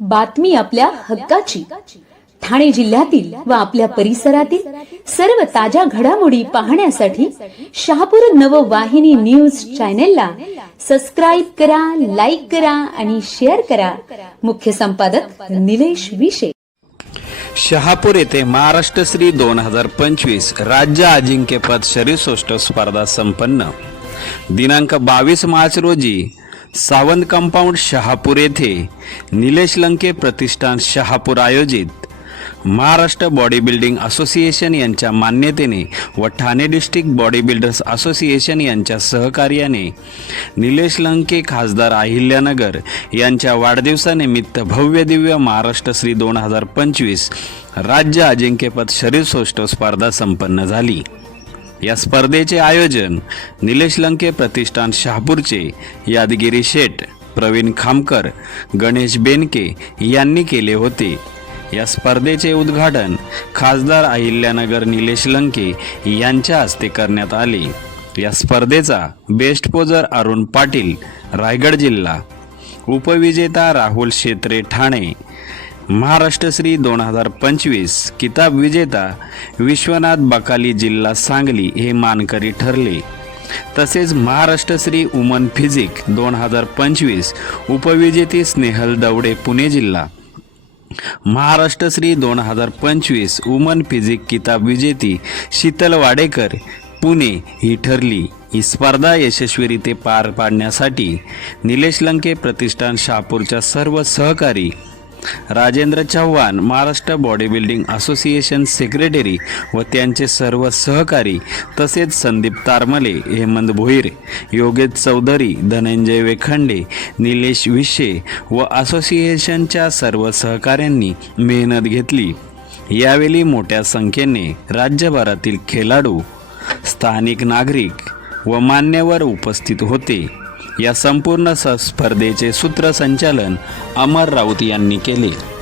बातमी आपल्या हक्काची. ठाणे जिल्ह्यातील व आपल्या परिसरातील सर्व ताज्या घडामोडी पाहण्यासाठी शहापूर नववाहिनी न्यूज चॅनेलला सबस्क्राईब करा लाईक करा आणि शेअर करा. मुख्य संपादक निलेश विशे. शहापूर येथे महाराष्ट्र श्री दोन हजार पंचवीस राज्य अजिंक्यपद शरीरसौष्ठव स्पर्धा संपन्न. दिनांक बावीस मार्च रोजी सावंत कंपाऊंड शहापूर येथे निलेश लंके प्रतिष्ठान शहापूर आयोजित महाराष्ट्र बॉडी बिल्डिंग असोसिएशन यांच्या मान्यतेने व Thane district body builders association यांच्या सहकार्याने निलेश लंके खासदार अहिल्यानगर यांच्या वाढदिवसानिमित्त भव्य दिव्य महाराष्ट्र श्री दोन हजार पंचवीस राज्य अजिंक्यपद शरीरसौष्ठव स्पर्धा संपन्न झाली. या स्पर्धेचे आयोजन निलेश लंके प्रतिष्ठान शहापूरचे यादगिरी शेठ प्रवीण खामकर गणेश बेनके यांनी केले होते. या स्पर्धेचे उद्घाटन खासदार अहिल्यानगर निलेश लंके यांच्या हस्ते करण्यात आले. या स्पर्धेचा बेस्ट पोजर अरुण पाटील रायगड जिल्हा. उपविजेता राहुल शेत्रे ठाणे. महाराष्ट्रश्री दोन हजार पंचवीस किताब विजेता विश्वनाथ बकाली जिल्हा सांगली हे मानकरी ठरले. तसेच महाराष्ट्रश्री उमन फिजिक दोन हजार पंचवीस उपविजेती स्नेहल दवडे पुणे जिल्हा. महाराष्ट्रश्री दोन हजार पंचवीस वुमन फिजिक किताब विजेती शीतल वाडेकर पुणे ही ठरली. ही स्पर्धा यशस्वीरित्या पार पाडण्यासाठी निलेश लंके प्रतिष्ठान शहापूरच्या सर्व सहकारी Rajendra Chavan Maharashtra body building association secretary व त्यांचे सर्व सहकारी तसेच संदीप तारमले हेमंत भोईर योगेश चौधरी धनंजय वेखंडे निलेश विशे व असोसिएशनच्या सर्व सहकाऱ्यांनी मेहनत घेतली. यावेळी मोठ्या संख्येने राज्यभरातील खेळाडू स्थानिक नागरिक व मान्यवर उपस्थित होते. या संपूर्ण स्पर्धेचे सूत्रसंचालन अमर राऊत यांनी केले.